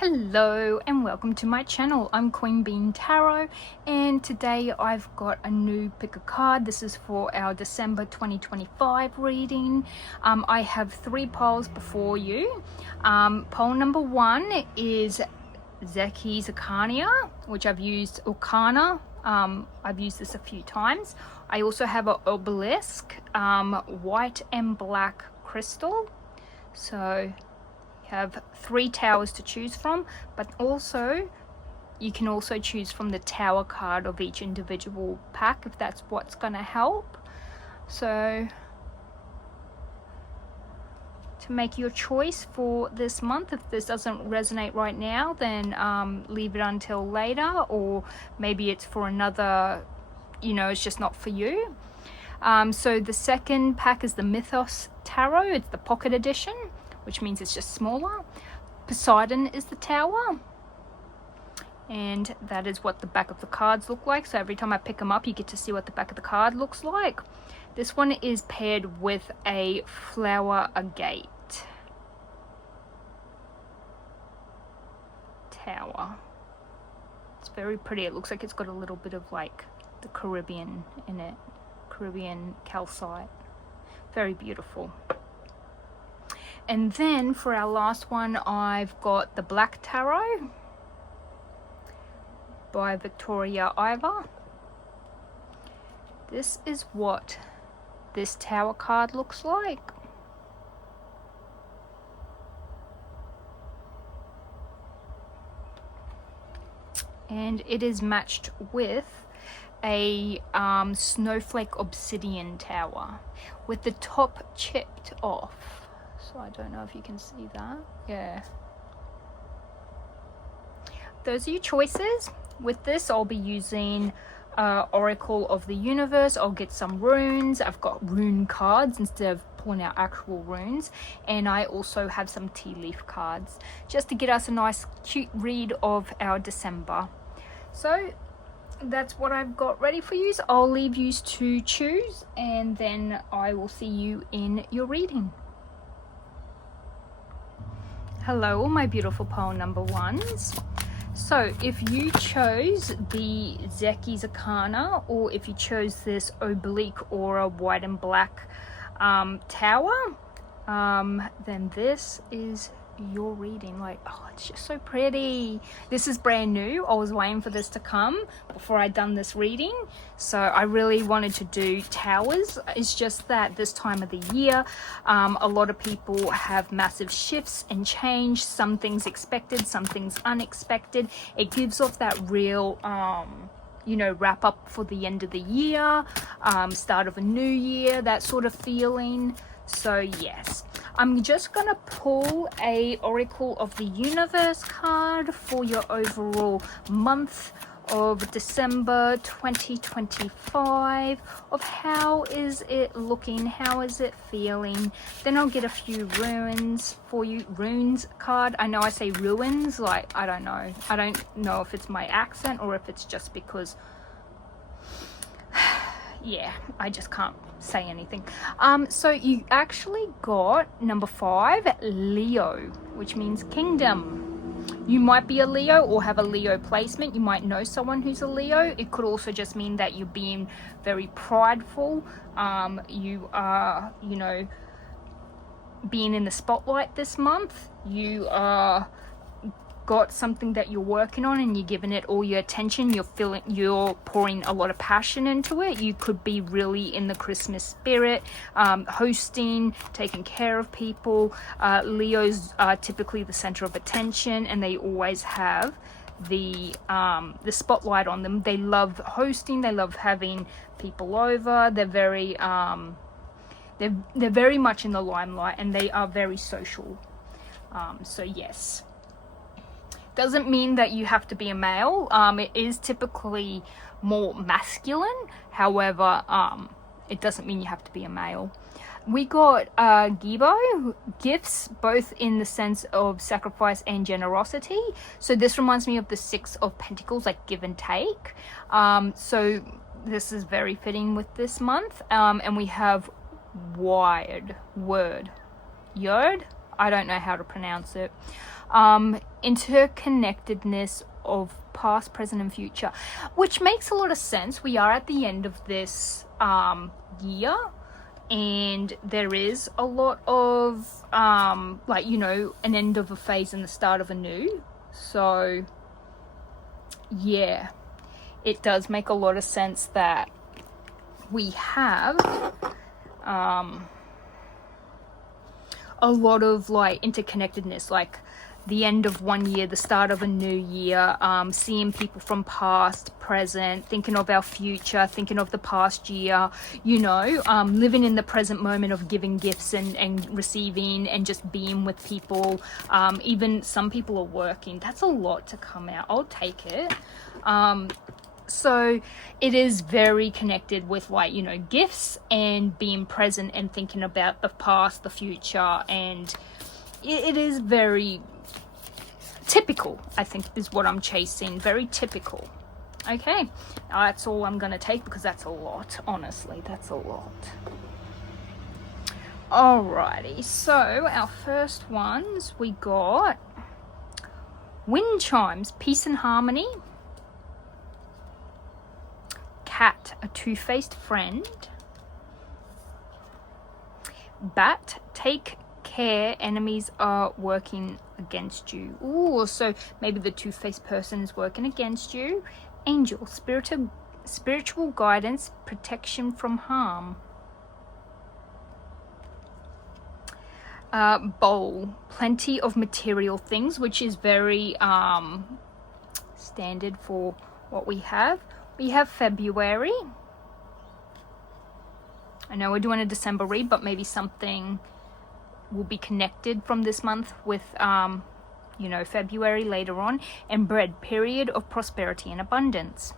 Hello and welcome to my channel. I'm Queen Bean Tarot, and today I've got a new pick a card. This is for our December 2025 reading. I have three polls before you. Poll number one is Zeki's Arcana, which I've used Arcana. I've used this a few times. I also have an obelisk, white and black crystal. So have three towers to choose from, but also you can also choose from the tower card of each individual pack if that's what's going to help. So to make your choice for this month, if this doesn't resonate right now, then leave it until later, or maybe it's for another, it's just not for you. So the second pack is the Mythos Tarot. It's the pocket edition, which means it's just smaller. Poseidon is the tower, and that is what the back of the cards look like. So every time I pick them up, you get to see what the back of the card looks like. This one is paired with a flower agate tower. It's very pretty. It looks like it's got a little bit of like the Caribbean in it, Caribbean calcite. Very beautiful. And then for our last one, I've got the Black Tarot by Victoria Iver. This is what this tower card looks like. And it is matched with a snowflake obsidian tower with the top chipped off. So I don't know if you can see that. Yeah. Those are your choices. With this, I'll be using Oracle of the Universe. I'll get some runes. I've got rune cards instead of pulling out actual runes. And I also have some tea leaf cards just to get us a nice cute read of our December. So that's what I've got ready for you. So I'll leave you to choose, and then I will see you in your reading. Hello, all my beautiful pole number ones. So if you chose the Zeki's Arcana, or if you chose this oblique aura white and black tower, then this is your reading. Like, oh, it's just so pretty. This is brand new. I was waiting for this to come before I'd done this reading, so I really wanted to do towers. It's just that this time of the year, a lot of people have massive shifts and change. Some things expected, some things unexpected. It gives off that real wrap up for the end of the year, start of a new year, that sort of feeling. So yes, I'm just gonna pull a Oracle of the Universe card for your overall month of December 2025, of how is it looking, how is it feeling. Then I'll get a few runes for you. Runes card. I know I say ruins, like I don't know if it's my accent or if it's just because yeah, I just can't say anything. So you actually got number 5, Leo, which means kingdom. You might be a Leo or have a Leo placement. You might know someone who's a Leo. It could also just mean that you're being very prideful. You are, being in the spotlight this month. You are got something that you're working on and you're giving it all your attention. You're pouring a lot of passion into it. You could be really in the Christmas spirit, hosting, taking care of people. Leos are typically the center of attention, and they always have the spotlight on them. They love hosting. They love having people over. They're very they're very much in the limelight, and they are very social. So yes. Doesn't mean that you have to be a male. It is typically more masculine. However, it doesn't mean you have to be a male. We got Gibo, gifts, both in the sense of sacrifice and generosity. So this reminds me of the 6 of Pentacles, like give and take. So this is very fitting with this month. And we have word. Yerd. I don't know how to pronounce it. Interconnectedness of past, present, and future, which makes a lot of sense. We are at the end of this year, and there is a lot of like, you know, an end of a phase and the start of a new. So yeah, it does make a lot of sense that we have a lot of like interconnectedness, like the end of one year, the start of a new year, seeing people from past, present, thinking of our future, thinking of the past year, you know, living in the present moment of giving gifts and receiving and just being with people. Even some people are working. That's a lot to come out. I'll take it. So it is very connected with, like, you know, gifts and being present and thinking about the past, the future, and it is very typical, I think, is what I'm chasing. Very typical. Okay, that's all I'm gonna take because that's a lot. Honestly, that's a lot. Alrighty, so our first ones, we got wind chimes, peace and harmony. Cat, a two-faced friend. Bat, take care, enemies are working against you. Ooh, so maybe the two-faced person is working against you. Angel, spiritual guidance, protection from harm. Bowl, plenty of material things, which is very standard for what we have. We have February. I know we're doing a December read, but maybe something will be connected from this month with, you know, February later on. And bread, period of prosperity and abundance.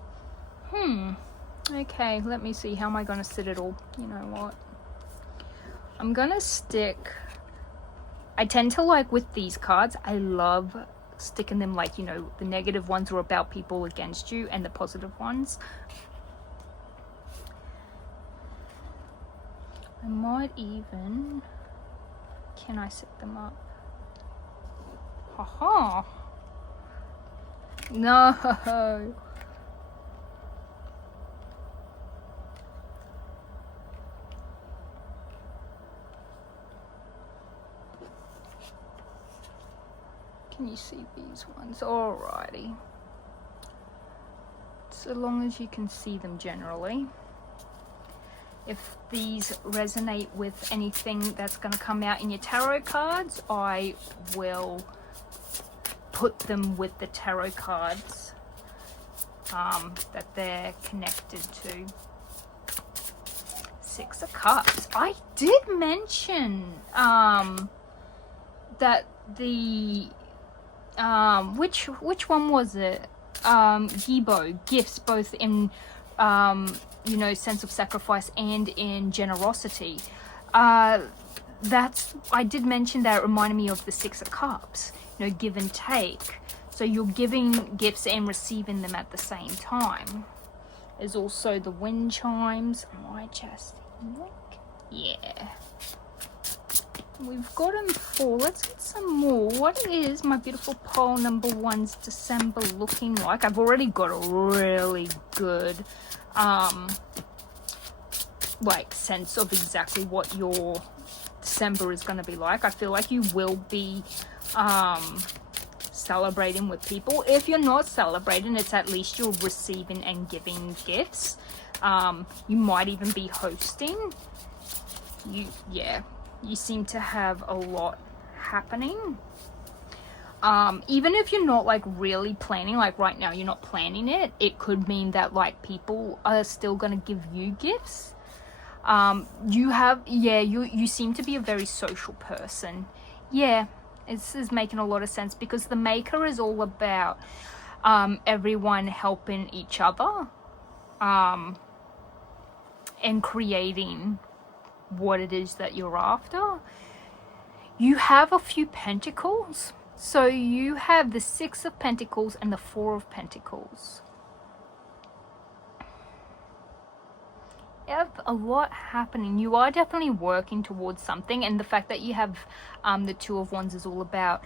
Okay, let me see. How am I going to sit it all? You know what? I'm going to stick... I tend to like with these cards, I love sticking them, like, you know, the negative ones are about people against you and the positive ones. I might even... Can I set them up? Haha. No. Can you see these ones? Alrighty. So long as you can see them generally. If these resonate with anything that's going to come out in your tarot cards, I will put them with the tarot cards that they're connected to. Six of Cups. I did mention that the which one was it? Yibo, gifts, both in you know, sense of sacrifice and in generosity. That's, I did mention that. It reminded me of the Six of Cups, you know, give and take. So you're giving gifts and receiving them at the same time. There's also the wind chimes. Am I just... Yeah. We've gotten 4. Let's get some more. What is my beautiful pole number 1's December looking like? I've already got a really good like sense of exactly what your December is going to be like. I feel like you will be celebrating with people. If you're not celebrating, it's at least you're receiving and giving gifts. You might even be hosting. You seem to have a lot happening. Even if you're not like really planning, like right now you're not planning it, it could mean that like people are still going to give you gifts. You seem to be a very social person. Yeah, this is making a lot of sense because the Maker is all about everyone helping each other and creating what it is that you're after. You have a few pentacles. So you have the 6 of Pentacles and the 4 of Pentacles. Yep, a lot happening. You are definitely working towards something, and the fact that you have the Two of Wands is all about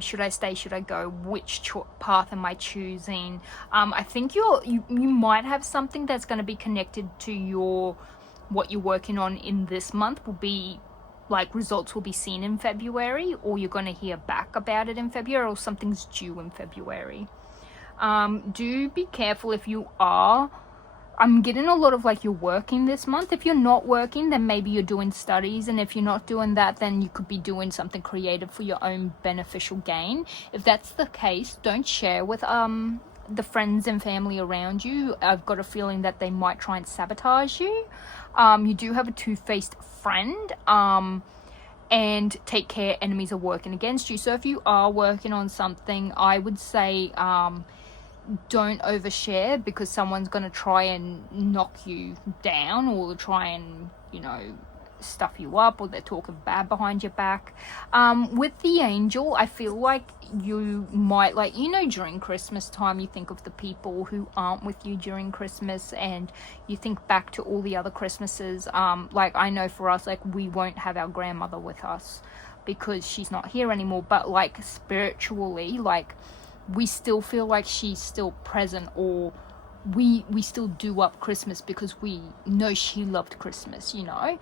should I stay, should I go, which path am I choosing. I think you might have something that's going to be connected to what you're working on in this month. Will be like results will be seen in February, or you're going to hear back about it in February, or something's due in February. Do be careful if you are. I'm getting a lot of like you're working this month. If you're not working, then maybe you're doing studies, and if you're not doing that, then you could be doing something creative for your own beneficial gain. If that's the case, don't share with the friends and family around you. I've got a feeling that they might try and sabotage you. You do have a two-faced friend, and take care, enemies are working against you. So if you are working on something, I would say don't overshare, because someone's going to try and knock you down, or try and, you know, stuff you up, or they're talking bad behind your back. With the angel, I feel like you might, like, you know, during Christmas time, you think of the people who aren't with you during Christmas, and you think back to all the other Christmases. Like, I know for us, like, we won't have our grandmother with us because she's not here anymore, but like spiritually, like, we still feel like she's still present, or we still do up Christmas because we know she loved Christmas, you know.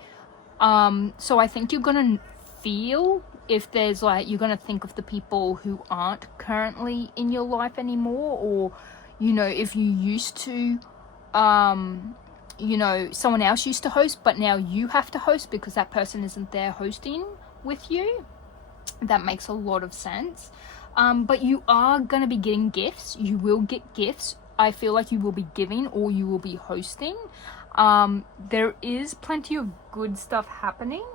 So I think you're gonna feel, if there's like, you're gonna think of the people who aren't currently in your life anymore, or, you know, if you used to, you know, someone else used to host, but now you have to host because that person isn't there hosting with you. That makes a lot of sense. But you are going to be getting gifts. You will get gifts. I feel like you will be giving, or you will be hosting. There is plenty of good stuff happening.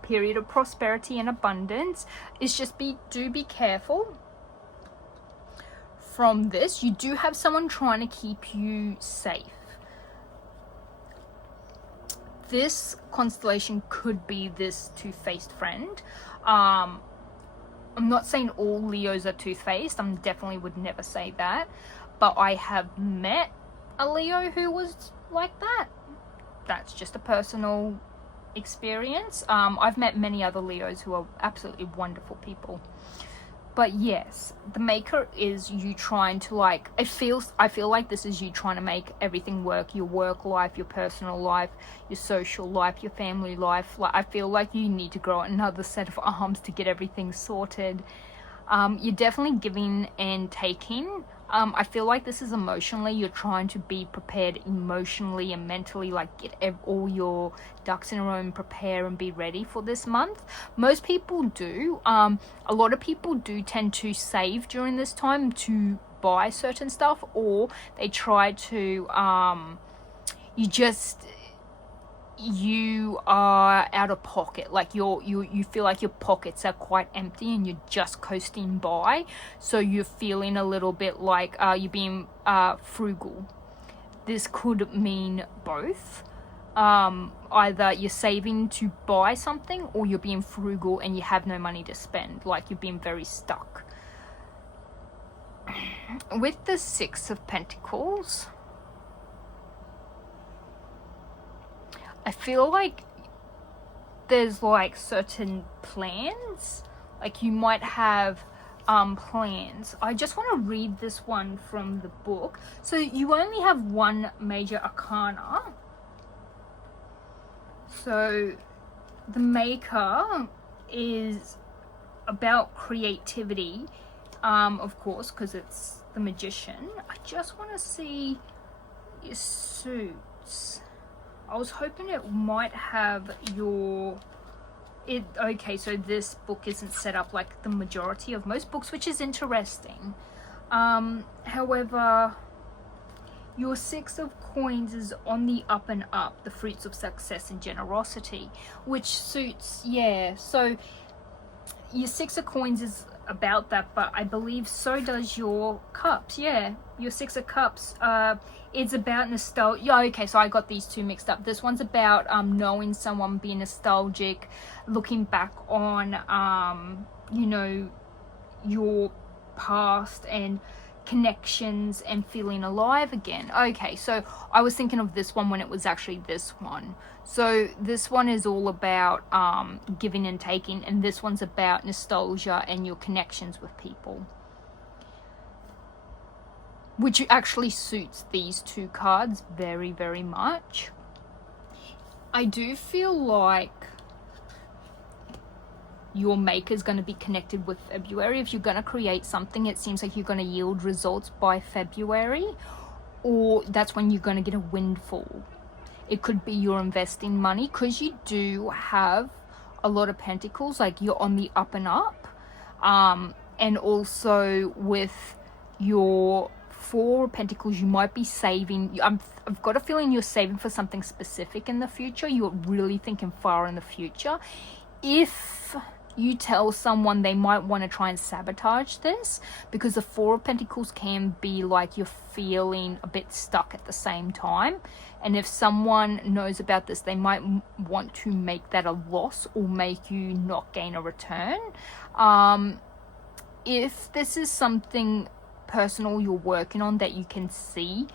Period of prosperity and abundance. It's just do be careful from this. You do have someone trying to keep you safe. This constellation could be this two-faced friend. I'm not saying all Leos are two-faced. I definitely would never say that. But I have met a Leo who was like that. That's just a personal experience. I've met many other Leos who are absolutely wonderful people. But yes, the maker is you trying to, like, I feel like this is you trying to make everything work. Your work life, your personal life, your social life, your family life. Like, I feel like you need to grow another set of arms to get everything sorted. You're definitely giving and taking. I feel like this is emotionally, you're trying to be prepared emotionally and mentally, like get all your ducks in a row and prepare and be ready for this month. Most people do. A lot of people do tend to save during this time to buy certain stuff, or they try to, you are out of pocket, like you feel like your pockets are quite empty and you're just coasting by, so you're feeling a little bit like you're being frugal. This could mean both. Either you're saving to buy something, or you're being frugal and you have no money to spend, like you're being very stuck. With the Six of Pentacles, I feel like there's like certain plans, like you might have plans. I just want to read this one from the book. So you only have one major arcana. So the maker is about creativity, of course, because it's the magician. I just want to see your suits. I was hoping it might have okay, so this book isn't set up like the majority of most books, which is interesting. However, your Six of Coins is on the up and up, the fruits of success and generosity, which suits, yeah. So your Six of Coins is about that, but I believe so does your Cups. Yeah, your Six of Cups, it's about nostalgia. Yeah, okay, so I got these two mixed up. This one's about knowing someone, being nostalgic, looking back on you know, your past, and connections and feeling alive again. Okay, so I was thinking of this one when it was actually this one. So this one is all about giving and taking, and this one's about nostalgia and your connections with people, which actually suits these two cards very, very much. I do feel like your maker is going to be connected with February. If you're going to create something, it seems like you're going to yield results by February, or that's when you're going to get a windfall. It could be you're investing money, because you do have a lot of pentacles, like you're on the up and up. And also with your Four of Pentacles, you might be saving. I've got a feeling you're saving for something specific in the future. You're really thinking far in the future. If you tell someone, they might want to try and sabotage this, because the Four of Pentacles can be like you're feeling a bit stuck at the same time. And if someone knows about this, they might want to make that a loss or make you not gain a return. If this is something personal you're working on that you can see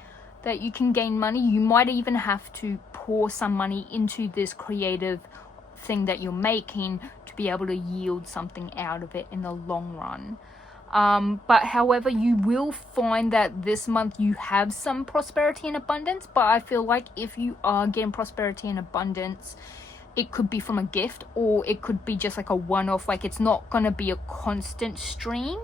that you can gain money, you might even have to pour some money into this creative thing that you're making to be able to yield something out of it in the long run. But however, you will find that this month you have some prosperity and abundance. But I feel like if you are getting prosperity and abundance, it could be from a gift, or it could be just like a one-off. Like, it's not going to be a constant stream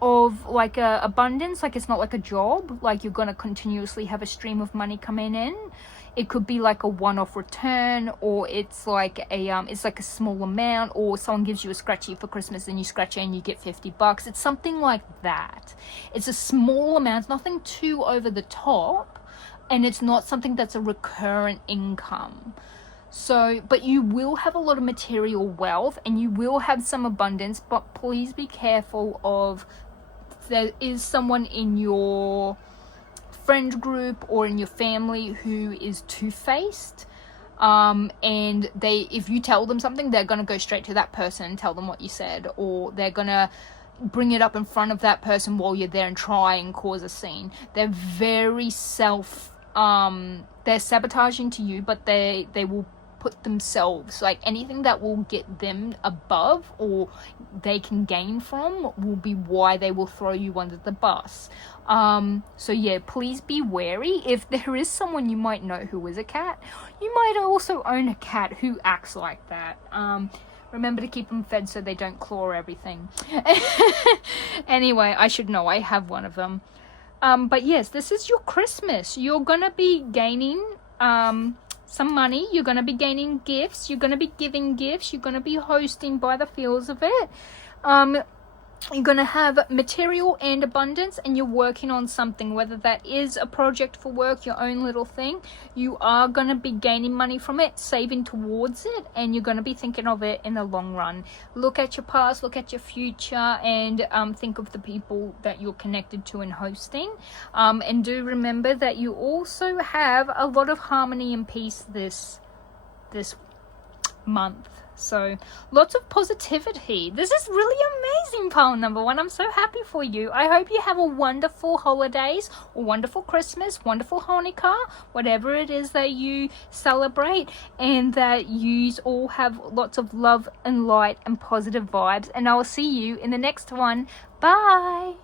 of like a abundance. Like, it's not like a job, like you're going to continuously have a stream of money coming in. It could be like a one-off return, or it's like a small amount, or someone gives you a scratchy for Christmas and you scratch it and you get $50. It's something like that. It's a small amount, nothing too over the top, and it's not something that's a recurrent income. So, but you will have a lot of material wealth and you will have some abundance, but please be careful of, there is someone in your friend group or in your family who is two-faced, and if you tell them something, they're going to go straight to that person and tell them what you said, or they're going to bring it up in front of that person while you're there and try and cause a scene. They're very they're sabotaging to you, but they will put themselves, like anything that will get them above or they can gain from will be why they will throw you under the bus. So yeah, please be wary. If there is someone you might know who is a cat, you might also own a cat who acts like that. Remember to keep them fed so they don't claw everything. Anyway, I should know, I have one of them. But yes, this is your Christmas. You're gonna be gaining some money, you're going to be gaining gifts, you're going to be giving gifts, you're going to be hosting by the feels of it. You're going to have material and abundance, and you're working on something, whether that is a project for work, your own little thing. You are going to be gaining money from it, saving towards it, and you're going to be thinking of it in the long run. Look at your past, look at your future, and think of the people that you're connected to and hosting. And do remember that you also have a lot of harmony and peace this month. So lots of positivity. This is really amazing, pile number one. I'm so happy for you. I hope you have a wonderful holidays, or wonderful Christmas, wonderful Hanukkah, whatever it is that you celebrate, and that you all have lots of love and light and positive vibes. And I'll see you in the next one. Bye.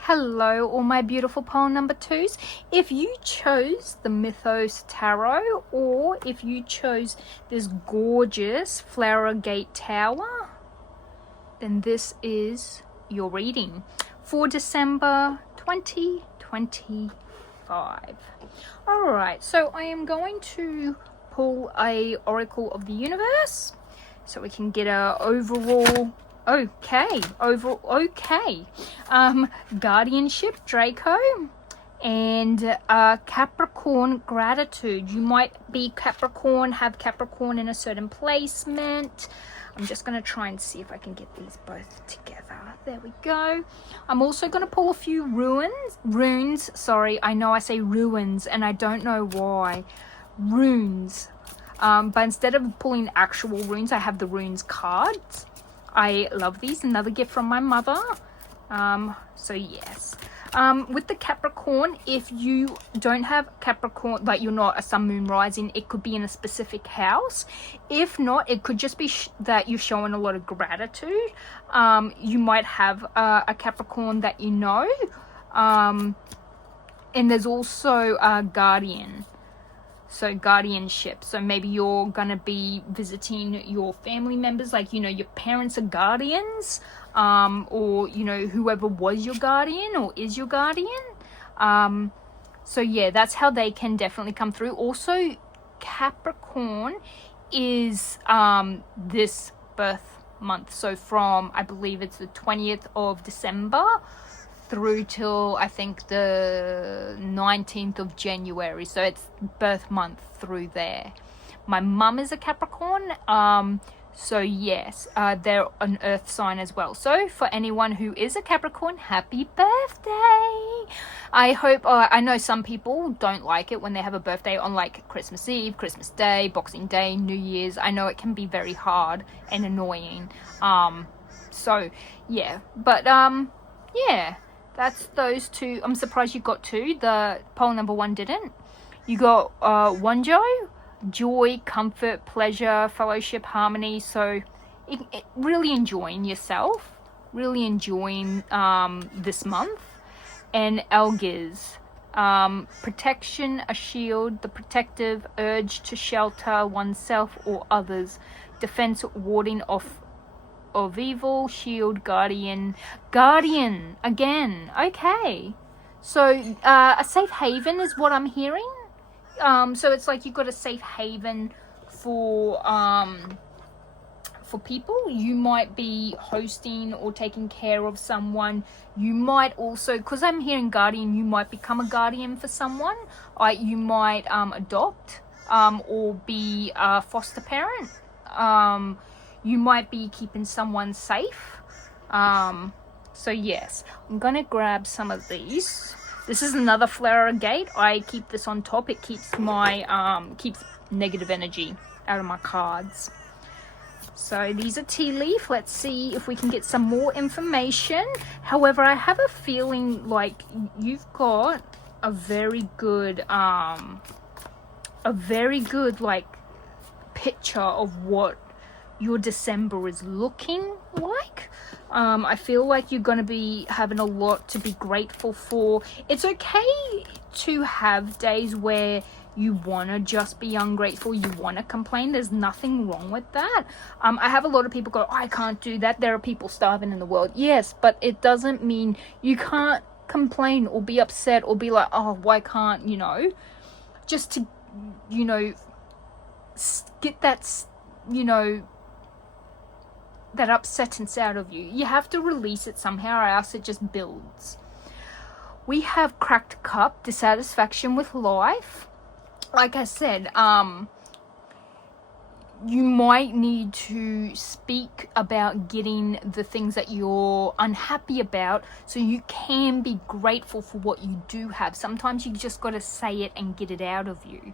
Hello, all my beautiful pile number twos. If you chose the Mythos Tarot, or if you chose this gorgeous Flower Gate Tower, then this is your reading for December 2025. Alright, so I am going to pull a Oracle of the Universe so we can get a overall... Okay. Guardianship, Draco, and Capricorn gratitude. You might be Capricorn, have Capricorn in a certain placement. I'm just going to try and see if I can get these both together. There we go. I'm also going to pull a few runes. Sorry, I know I say ruins and I don't know why. Runes. But instead of pulling actual runes, I have the runes cards. I love these. Another gift from my mother. So yes. With the Capricorn, if you don't have Capricorn, like you're not a sun, moon, rising, it could be in a specific house. If not, it could just be that you're showing a lot of gratitude. You might have a Capricorn that you know. And there's also a guardian. So guardianship. So maybe you're gonna be visiting your family members, like, you know, your parents are guardians, or, you know, whoever was your guardian or is your guardian. So yeah, that's how they can definitely come through. Also, Capricorn is this birth month. So from, I believe it's the 20th of December through till I think the 19th of January. So it's birth month through there. My mum is a Capricorn. So yes, they're an earth sign as well. So for anyone who is a Capricorn, happy birthday. I hope, I know some people don't like it when they have a birthday on like Christmas Eve, Christmas Day, Boxing Day, New Year's. I know it can be very hard and annoying. So yeah, but yeah, that's those two. I'm surprised you got two. The poll number one didn't. You got Wonjo, joy, comfort, pleasure, fellowship, harmony. So really enjoying yourself, really enjoying this month. And Elgiz, protection, a shield, the protective urge to shelter oneself or others, defense, warding off of evil, shield, guardian again. Okay, so a safe haven is what I'm hearing. So it's like you've got a safe haven for people. You might be hosting or taking care of someone. You might also, because I'm hearing guardian, you might become a guardian for someone. You might adopt or be a foster parent. You might be keeping someone safe. So yes, I'm gonna grab some of these. This is another flower gate. I keep this on top. It keeps my keeps negative energy out of my cards. So these are tea leaf. Let's see if we can get some more information. However, I have a feeling like you've got a very good like picture of what your December is looking like. I feel like you're going to be having a lot to be grateful for. It's okay to have days where you want to just be ungrateful, you want to complain. There's nothing wrong with that. I have a lot of people go, I can't do that. There are people starving in the world. Yes, but it doesn't mean you can't complain or be upset or be like, oh, why can't, you know, just to, you know, get that, you know, that upsetness out of you. You have to release it somehow, or else it just builds. We have cracked cup, dissatisfaction with life. Like I said, you might need to speak about getting the things that you're unhappy about so you can be grateful for what you do have. Sometimes you just got to say it and get it out of you.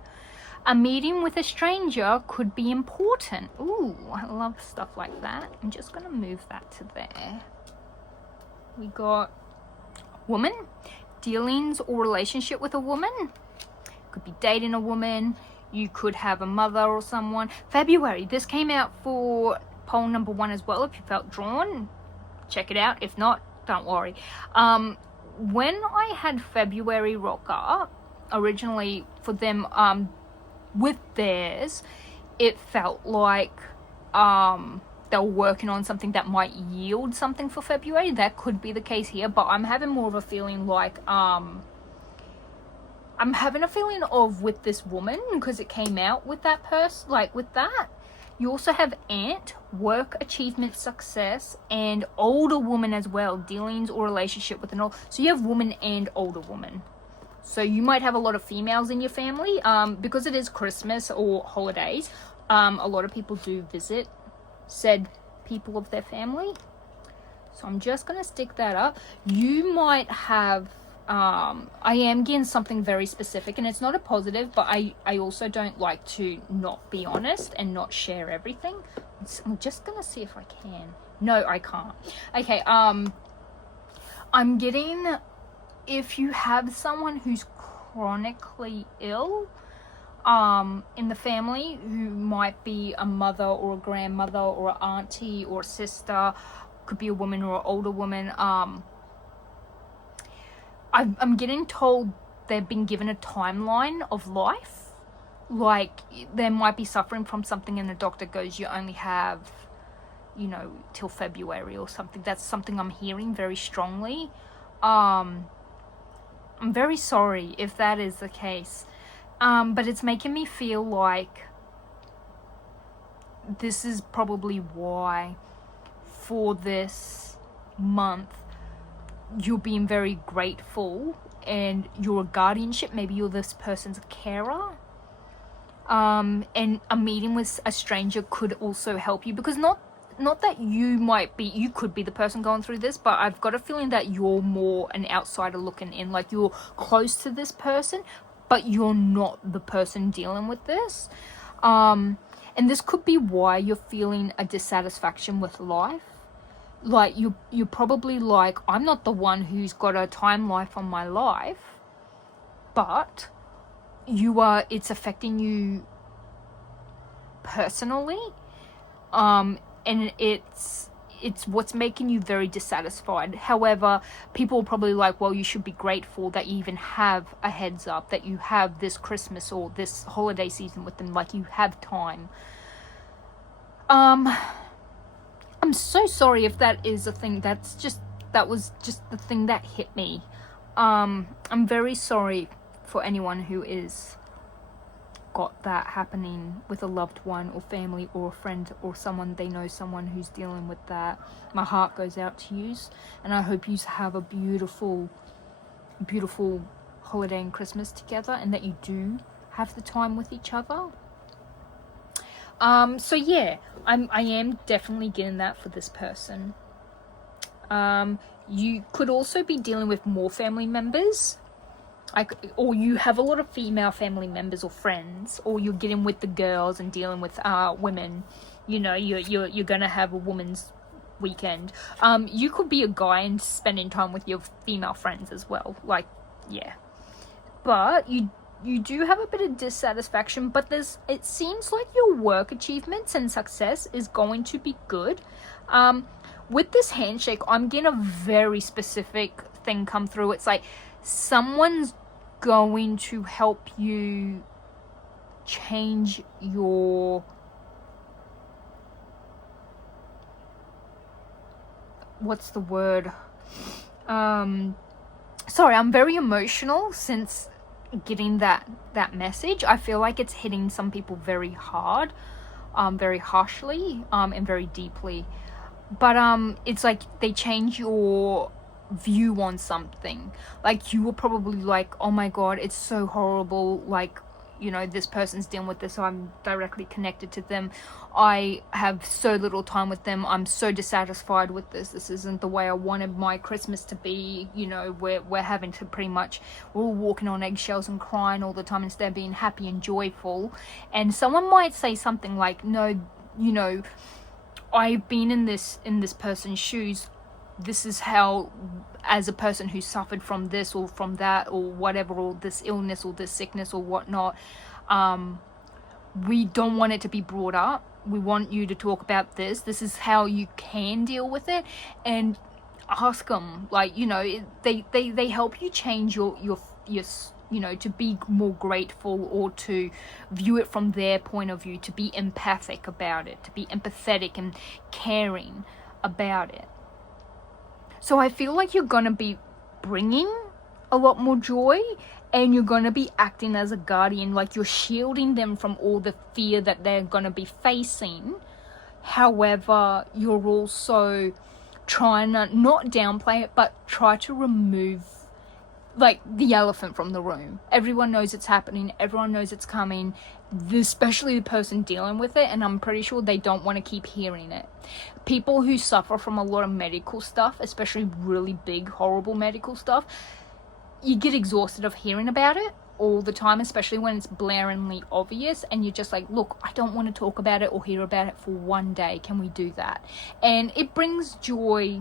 A meeting with a stranger could be important. Ooh, I love stuff like that. I'm just going to move that to there. We got woman, dealings or relationship with a woman. Could be dating a woman. You could have a mother or someone. February, this came out for poll number one as well. If you felt drawn, check it out. If not, don't worry. When I had February rock up, originally for them, with theirs, it felt like they were working on something that might yield something for February. That could be the case here, but I'm having more of a feeling like I'm having a feeling of with this woman, because it came out with that person, like with that. You also have aunt, work, achievement, success, and older woman as well, dealings or relationship with an old. So you have woman and older woman. So you might have a lot of females in your family, because it is Christmas or holidays. A lot of people do visit said people of their family. So I'm just going to stick that up. You might have, I am getting something very specific, and it's not a positive, but I also don't like to not be honest and not share everything. I'm just going to see if I can. No, I can't. Okay, I'm getting, if you have someone who's chronically ill in the family, who might be a mother or a grandmother or an auntie or a sister, could be a woman or an older woman, I'm getting told they've been given a timeline of life. Like, they might be suffering from something and the doctor goes, you only have, you know, till February or something. That's something I'm hearing very strongly. I'm very sorry if that is the case. But it's making me feel like this is probably why for this month you're being very grateful and you're a guardianship. Maybe you're this person's carer. And a meeting with a stranger could also help you, because not that you could be the person going through this, but I've got a feeling that you're more an outsider looking in, like you're close to this person, but you're not the person dealing with this. And this could be why you're feeling a dissatisfaction with life. Like, you're probably like, I'm not the one who's got a time life on my life, but it's affecting you personally, and it's what's making you very dissatisfied. However, people are probably like, well, you should be grateful that you even have a heads up, that you have this Christmas or this holiday season with them, like you have time. I'm so sorry if that is a thing. That was just the thing that hit me. I'm very sorry for anyone who is got that happening with a loved one or family or a friend or someone they know, someone who's dealing with that. My heart goes out to you, and I hope you have a beautiful holiday and Christmas together, and that you do have the time with each other. So yeah, I am definitely getting that for this person. You could also be dealing with more family members, or you have a lot of female family members or friends, or you're getting with the girls and dealing with women. You know, you're gonna have a woman's weekend. You could be a guy and spending time with your female friends as well. Like, yeah, but you do have a bit of dissatisfaction, but it seems like your work achievements and success is going to be good. With this handshake, I'm getting a very specific thing come through. It's like someone's going to help you change your, what's the word? Sorry, I'm very emotional since getting that message. I feel like it's hitting some people very hard, very harshly, and very deeply. But it's like they change your view on something. Like, you were probably like, oh my god, it's so horrible, like, you know, this person's dealing with this, so I'm directly connected to them. I have so little time with them. I'm so dissatisfied with this. This isn't the way I wanted my Christmas to be. You know, we're having to we're all walking on eggshells and crying all the time instead of being happy and joyful. And someone might say something like, no, you know, I've been in this person's shoes. This is how, as a person who suffered from this or from that or whatever, or this illness or this sickness or whatnot, we don't want it to be brought up. We want you to talk about this. This is how you can deal with it. And ask them, like, you know, they help you change your you know, to be more grateful, or to view it from their point of view, to be empathic about it, to be empathetic and caring about it. So I feel like you're going to be bringing a lot more joy, and you're going to be acting as a guardian, like you're shielding them from all the fear that they're going to be facing. However, you're also trying to not downplay it, but try to remove, like, the elephant from the room. Everyone knows it's happening. Everyone knows it's coming, especially the person dealing with it, and I'm pretty sure they don't want to keep hearing it. People who suffer from a lot of medical stuff, especially really big, horrible medical stuff, you get exhausted of hearing about it all the time, especially when it's blaringly obvious, and you're just like, look, I don't want to talk about it or hear about it for one day. Can we do that? And it brings joy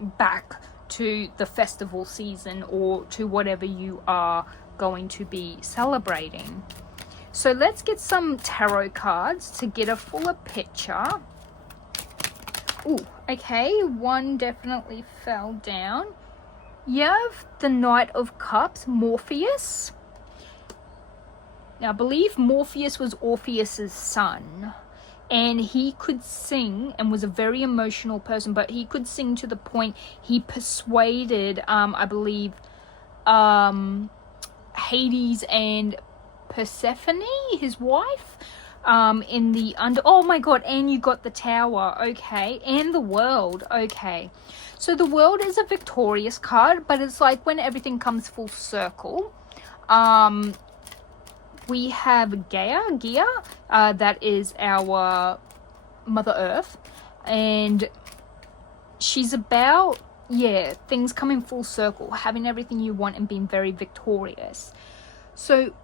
back to the festival season or to whatever you are going to be celebrating. So let's get some tarot cards to get a fuller picture. Ooh, okay, one definitely fell down. You have the Knight of Cups, Morpheus. Now, I believe Morpheus was Orpheus's son, and he could sing and was a very emotional person, but he could sing to the point he persuaded, I believe, Hades and Persephone, his wife, in the oh my god, and you got the Tower, okay, and the World, okay. So the World is a victorious card, but it's like when everything comes full circle. We have Gaia, that is our Mother Earth, and she's about, yeah, things coming full circle, having everything you want and being very victorious. So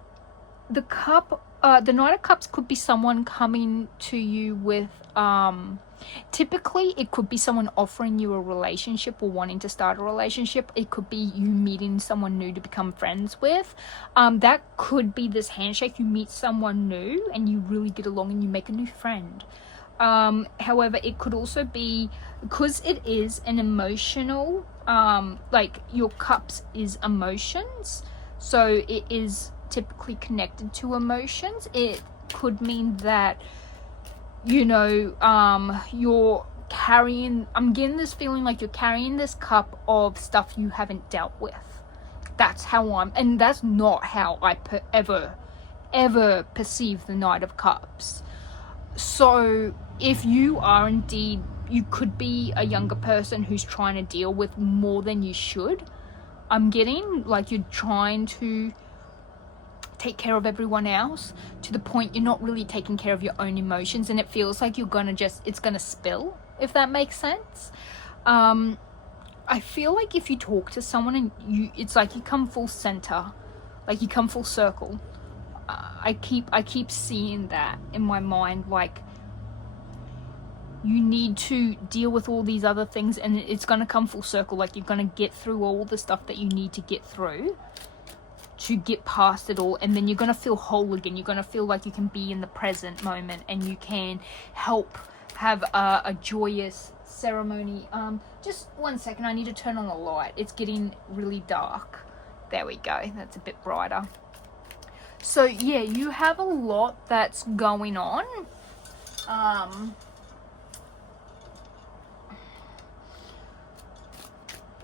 the Knight of Cups could be someone coming to you with, typically it could be someone offering you a relationship or wanting to start a relationship. It could be you meeting someone new to become friends with. That could be this handshake. You meet someone new and you really get along and you make a new friend. However, it could also be, because it is an emotional, like your cups is emotions, so it is typically connected to emotions. It could mean that, you know, you're carrying, I'm getting this feeling like you're carrying this cup of stuff you haven't dealt with. That's how and that's not how I ever perceive the Knight of Cups. So if you are indeed, you could be a younger person who's trying to deal with more than you should. I'm getting like you're trying to take care of everyone else to the point you're not really taking care of your own emotions, and it feels like you're gonna it's gonna spill, if that makes sense. I feel like if you talk to someone and it's like you come full center, like you come full circle. I keep seeing that in my mind, like you need to deal with all these other things and it's gonna come full circle, like you're gonna get through all the stuff that you need to get through to get past it all, and then you're gonna feel whole again. You're gonna feel like you can be in the present moment and you can help have a joyous ceremony. Just 1 second, I need to turn on the light. It's getting really dark. There we go, that's a bit brighter. So yeah, you have a lot that's going on.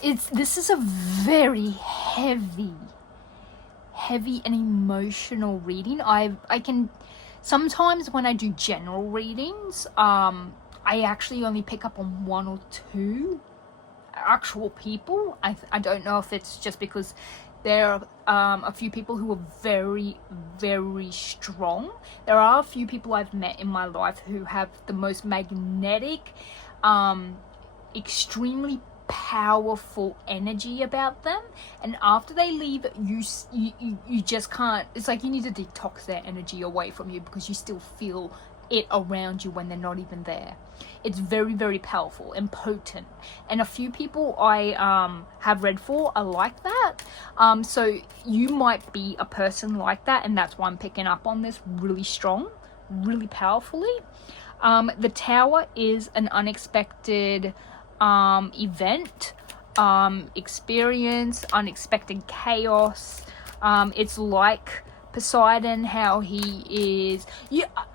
This is a very heavy and emotional reading. I can sometimes when I do general readings, I actually only pick up on 1 or 2 actual people. I don't know if it's just because there are a few people who are very, very strong. There are a few people I've met in my life who have the most magnetic, extremely powerful energy about them, and after they leave, you just can't. It's like you need to detox their energy away from you because you still feel it around you when they're not even there. It's very, very powerful and potent, and a few people I have read for are like that. So you might be a person like that, and that's why I'm picking up on this really strong, really powerfully. The Tower is an unexpected event, experience, unexpected chaos. It's like Poseidon, how he is.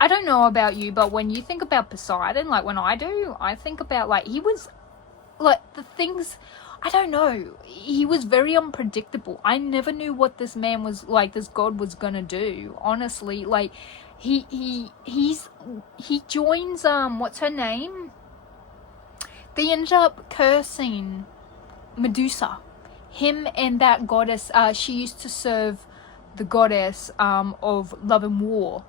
I don't know about you, but when you think about Poseidon, like when I do, I think about like he was like the things. I don't know. He was very unpredictable. I never knew what this man was like. This god was gonna do. Honestly, like he joins what's her name? They ended up cursing Medusa. Him and that goddess, she used to serve the goddess of love and war.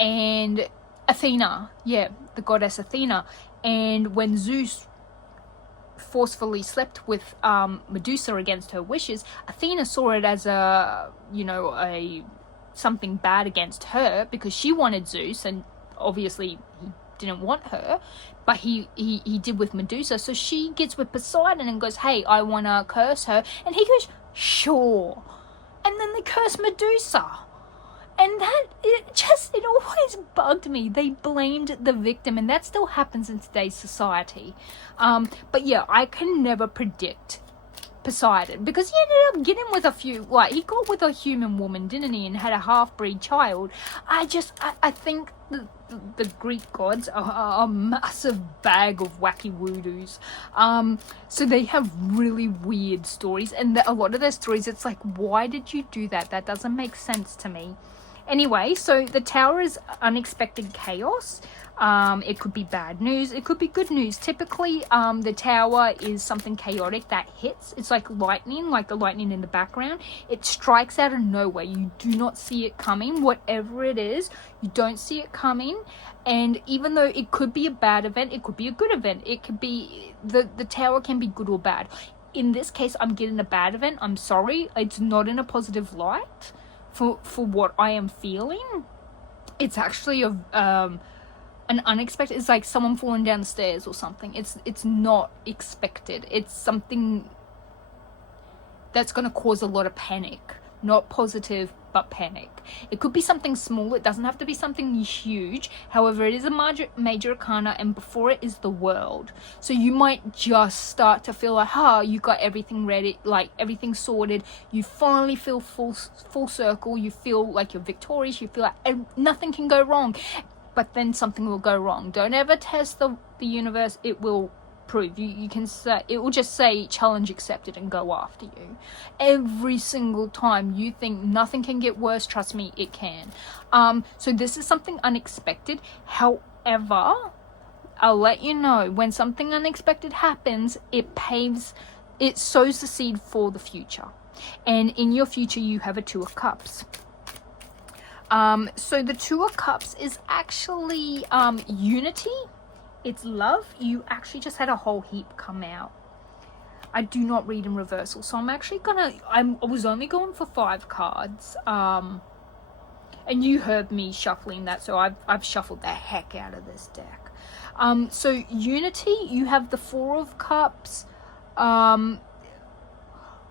And Athena, yeah, the goddess Athena. And when Zeus forcefully slept with Medusa against her wishes, Athena saw it as a something bad against her because she wanted Zeus, and obviously he didn't want her, but he did with Medusa. So she gets with Poseidon and goes, hey, I want to curse her. And he goes, sure. And then they curse Medusa. And it always bugged me. They blamed the victim, and that still happens in today's society. But yeah, I can never predict Poseidon, because he ended up getting with he got with a human woman, didn't he, and had a half-breed child. I think the Greek gods are a massive bag of wacky woodoos. So they have really weird stories, and a lot of their stories, it's like, why did you do that? That doesn't make sense to me. Anyway, so the tower is unexpected chaos. It could be bad news. It could be good news. Typically, the tower is something chaotic that hits. It's like lightning, like the lightning in the background. It strikes out of nowhere. You do not see it coming. Whatever it is, you don't see it coming. And even though it could be a bad event, it could be a good event. It could be, the tower can be good or bad. In this case, I'm getting a bad event. I'm sorry. It's not in a positive light for what I am feeling. It's actually an unexpected, it's like someone falling down the stairs or something. It's not expected. It's something that's going to cause a lot of panic. Not positive, but panic. It could be something small. It doesn't have to be something huge. However, it is a major arcana, and before it is the world. So you might just start to feel like, you got everything ready, like everything sorted. You finally feel full circle. You feel like you're victorious. You feel like nothing can go wrong. But then something will go wrong. Don't ever test the universe. It will prove. You can say, it will just say challenge accepted and go after you. Every single time you think nothing can get worse, trust me, it can. So this is something unexpected. However, I'll let you know, when something unexpected happens, it sows the seed for the future. And in your future, you have a Two of Cups. So the Two of Cups is actually unity. It's love. You actually just had a whole heap come out. I do not read in reversal, so I'm actually I was only going for 5 cards. And you heard me shuffling that, so I've shuffled the heck out of this deck. So unity, you have the 4 of Cups.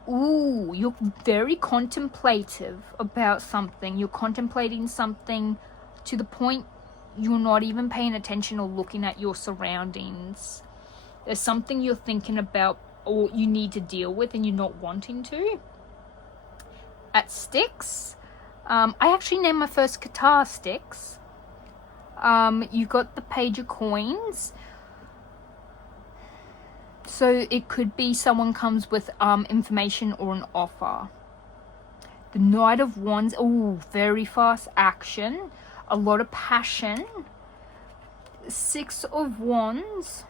You're very contemplative about something. You're contemplating something to the point you're not even paying attention or looking at your surroundings. There's something you're thinking about or you need to deal with and you're not wanting to. At Styx, I actually named my first guitar Styx. You got the Page of Coins. So it could be someone comes with information or an offer. The Knight of Wands, very fast action. A lot of passion. 6 of Wands.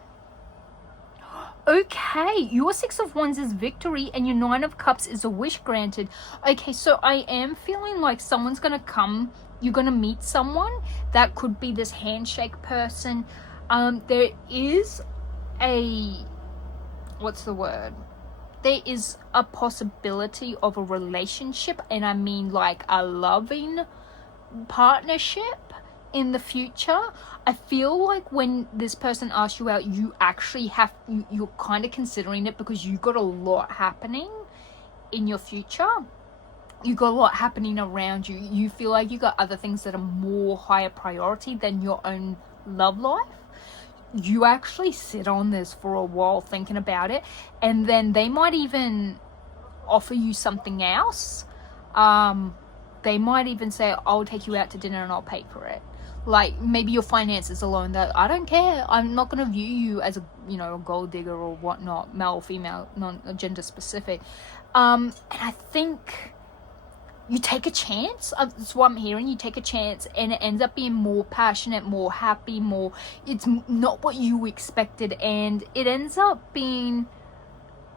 Okay, your 6 of Wands is victory and your 9 of Cups is a wish granted. Okay, so I am feeling like someone's going to come. You're going to meet someone. That could be this handshake person. There is there is a possibility of a relationship, and I mean like a loving partnership in the future. I feel like when this person asks you out, you actually you're kind of considering it because you got a lot happening in your future. You got a lot happening around you. You feel like you got other things that are more higher priority than your own love life. You actually sit on this for a while thinking about it, and then they might even offer you something else. They might even say, I'll take you out to dinner and I'll pay for it. Like, maybe your finances alone, that I don't care. I'm not going to view you as a gold digger or whatnot, male or female, non-gender specific. And I think you take a chance. That's what I'm hearing. You take a chance and it ends up being more passionate, more happy, it's not what you expected, and it ends up being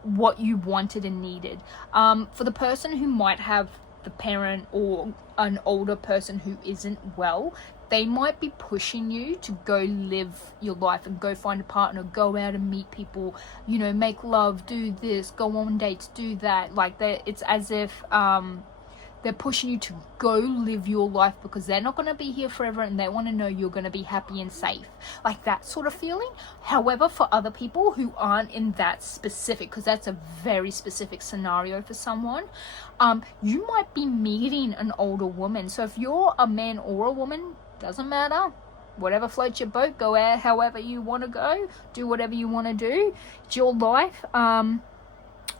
what you wanted and needed. For the person who might have the parent or an older person who isn't well, they might be pushing you to go live your life and go find a partner, go out and meet people, make love, do this, go on dates, do that. Like, it's as if They're pushing you to go live your life because they're not going to be here forever and they want to know you're going to be happy and safe. Like that sort of feeling. However, for other people who aren't in that specific, because that's a very specific scenario for someone, you might be meeting an older woman. So if you're a man or a woman, doesn't matter. Whatever floats your boat, go out however you want to go. Do whatever you want to do. It's your life.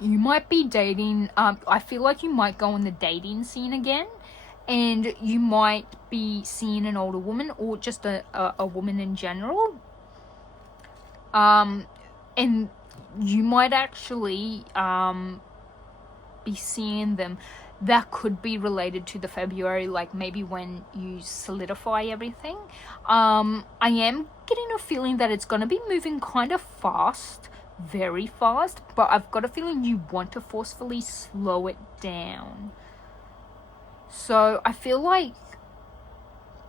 You might be dating, I feel like you might go on the dating scene again, and you might be seeing an older woman or just a woman in general. And you might actually be seeing them. That could be related to the February, like maybe when you solidify everything. I am getting a feeling that it's going to be moving kind of fast. Very fast, but I've got a feeling you want to forcefully slow it down. So I feel like,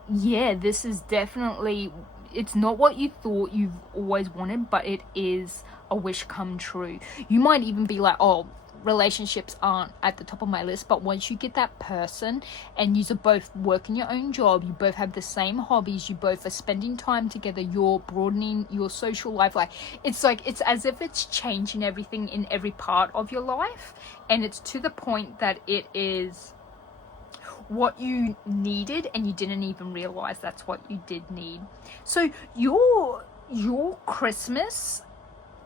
yeah, this is definitely, it's not what you thought you've always wanted, but it is a wish come true. You might even be like, oh, relationships aren't at the top of my list, but once you get that person and you both work in your own job, you both have the same hobbies, you both are spending time together, you're broadening your social life, it's as if it's changing everything in every part of your life, and it's to the point that it is what you needed and you didn't even realize that's what you did need. So your Christmas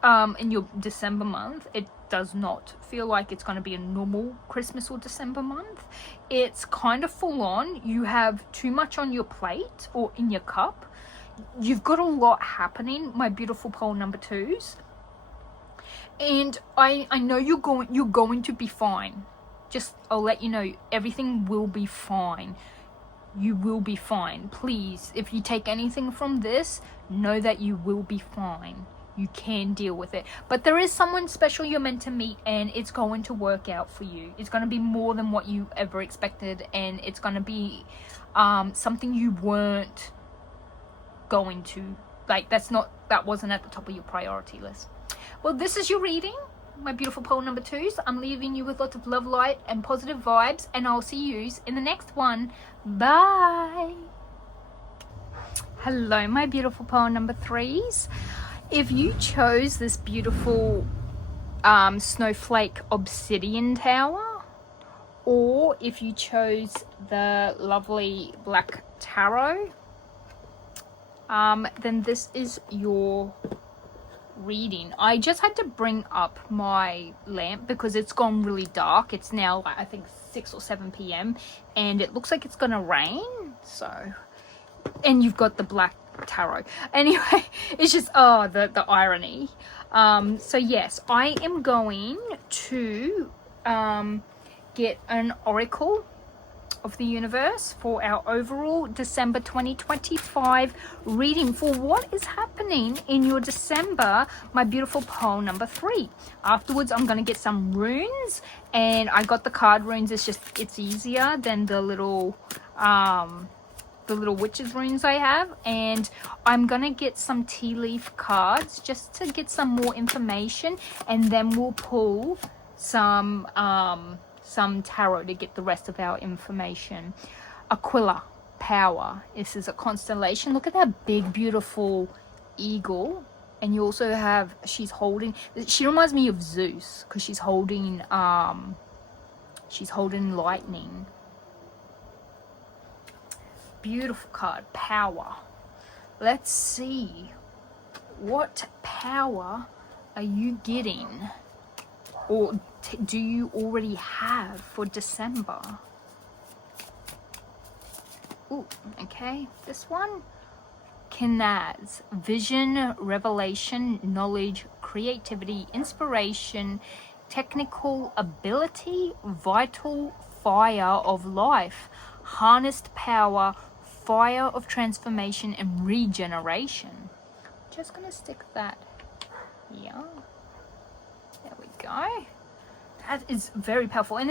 in your December month, it does not feel like it's going to be a normal Christmas or December month. It's kind of full on. You have too much on your plate or in your cup. You've got a lot happening, my beautiful pole number 2s. And I know you're going to be fine. Just, I'll let you know, everything will be fine. You will be fine. Please, if you take anything from this, know that you will be fine. You can deal with it. But there is someone special you're meant to meet, and it's going to work out for you. It's going to be more than what you ever expected, and it's going to be something you weren't going to, like, that wasn't at the top of your priority list. Well, this is your reading, my beautiful pole number 2s. I'm leaving you with lots of love, light, and positive vibes, and I'll see you in the next one. Bye. Hello, my beautiful pole number 3s. If you chose this beautiful snowflake obsidian tower, or if you chose the lovely black tarot, then this is your reading. I just had to bring up my lamp because it's gone really dark. It's now, I think, 6 or 7 p.m. and it looks like it's gonna rain. So, and you've got the black tarot. Anyway, it's just, oh, the irony. So yes, I am going to get an oracle of the universe for our overall December 2025 reading for what is happening in your December, my beautiful pole number 3. Afterwards, I'm going to get some runes, and I got the card runes. It's easier than the little witches runes I have, and I'm gonna get some tea leaf cards just to get some more information, and then we'll pull some tarot to get the rest of our information. Aquila, power. This is a constellation. Look at that big beautiful eagle, and you also have, she reminds me of Zeus because she's holding lightning. Beautiful card, power. Let's see, what power are you getting, or do you already have for December? Ooh, okay, this one, Kenaz, vision, revelation, knowledge, creativity, inspiration, technical ability, vital fire of life, harnessed power, fire of transformation and regeneration. Just gonna stick that here. There we go. That is very powerful, and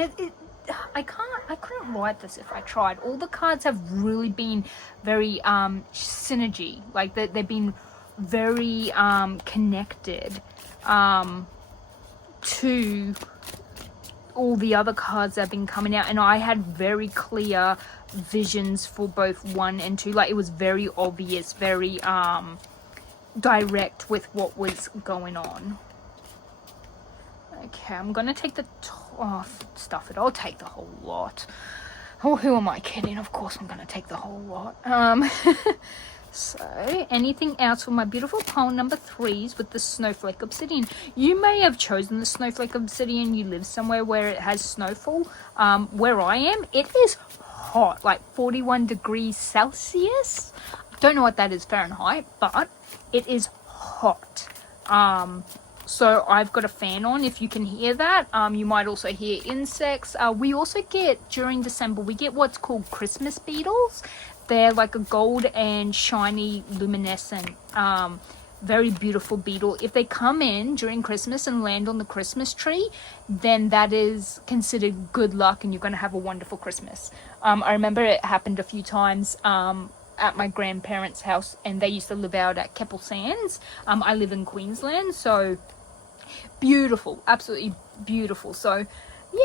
I couldn't write this if I tried. All the cards have really been very synergy, like they've been very connected to all the other cards that have been coming out, and I had very clear visions for both 1 and 2. Like, it was very obvious, very direct with what was going on. Okay, I'm gonna take the stuff it. I'll take the whole lot. Oh, who am I kidding? Of course I'm gonna take the whole lot. So, anything else for my beautiful pile number 3s with the Snowflake Obsidian? You may have chosen the Snowflake Obsidian. You live somewhere where it has snowfall. Where I am, it is hot, like 41 degrees Celsius. Don't know what that is Fahrenheit, but it is hot. So I've got a fan on, if you can hear that. You might also hear insects. We also get, during December, we get what's called Christmas beetles. They're like a gold and shiny luminescent, very beautiful beetle. If they come in during Christmas and land on the Christmas tree, then that is considered good luck and you're going to have a wonderful Christmas. I remember it happened a few times at my grandparents' house, and they used to live out at Keppel Sands. I live in Queensland, so beautiful, absolutely beautiful. So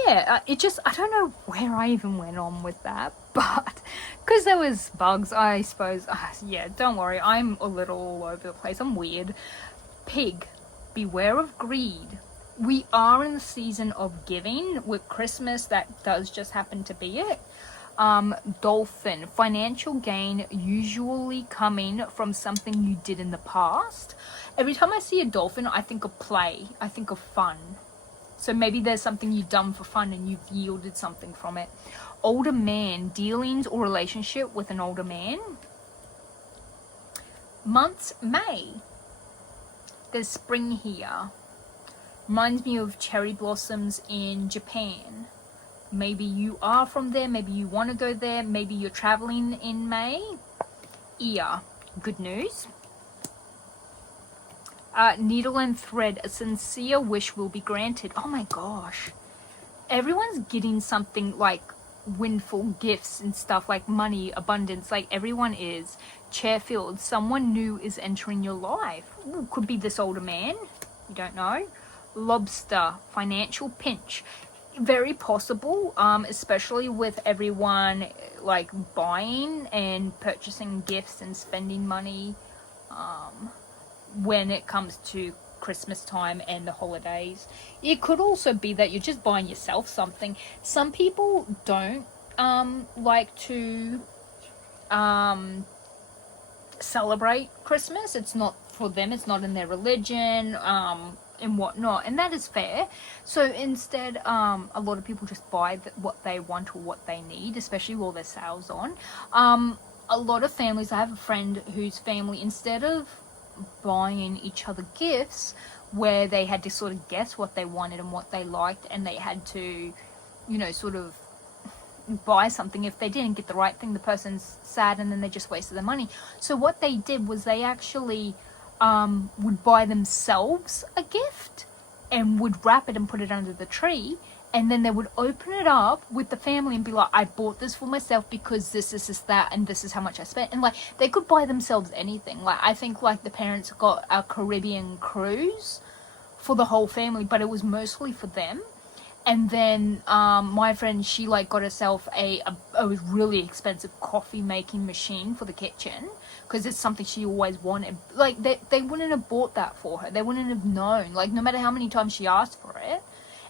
yeah, it just, I don't know where I even went on with that, but because there was bugs, I suppose. Yeah, don't worry, I'm a little all over the place. I'm weird. Pig, beware of greed. We are in the season of giving. With Christmas, that does just happen to be it. Dolphin, financial gain usually coming from something you did in the past. Every time I see a dolphin, I think of play. I think of fun. So maybe there's something you've done for fun and you've yielded something from it. Older man, dealings or relationship with an older man. Months, May. There's spring here. Reminds me of cherry blossoms in Japan. Maybe you are from there, maybe you want to go there, maybe you're traveling in May. Ear, good news. Needle and thread, a sincere wish will be granted. Oh my gosh. Everyone's getting something like windfall gifts and stuff, like money, abundance, like everyone is. Chairfield, someone new is entering your life. Ooh, could be this older man, you don't know. Lobster, financial pinch. Very possible, especially with everyone like buying and purchasing gifts and spending money when it comes to Christmas time and the holidays. It could also be that you're just buying yourself something. Some people don't like to celebrate Christmas. It's not for them, it's not in their religion and whatnot, and that is fair. So instead, a lot of people just buy what they want or what they need, especially while there's sales on. A lot of families, I have a friend whose family, instead of buying each other gifts where they had to sort of guess what they wanted and what they liked, and they had to, you know, sort of buy something. If they didn't get the right thing, the person's sad and then they just wasted their money. So what they did was they actually would buy themselves a gift and would wrap it and put it under the tree, and then they would open it up with the family and be like, I bought this for myself because this that, and this is how much I spent. And like, they could buy themselves anything. Like, I think like the parents got a Caribbean cruise for the whole family, but it was mostly for them. And then my friend, she like got herself a really expensive coffee making machine for the kitchen, because it's something she always wanted. Like, they wouldn't have bought that for her. They wouldn't have known, like, no matter how many times she asked for it.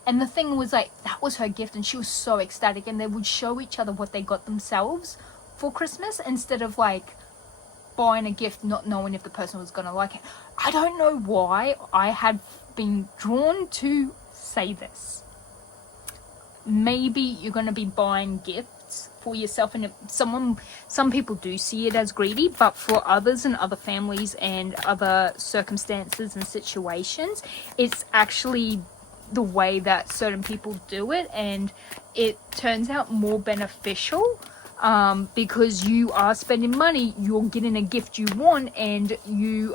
And the thing was, like, that was her gift, and she was so ecstatic. And they would show each other what they got themselves for Christmas, instead of, like, buying a gift not knowing if the person was going to like it. I don't know why I had been drawn to say this. Maybe you're going to be buying gifts for yourself, and some people do see it as greedy, but for others and other families and other circumstances and situations, it's actually the way that certain people do it, and it turns out more beneficial because you are spending money, you're getting a gift you want, and you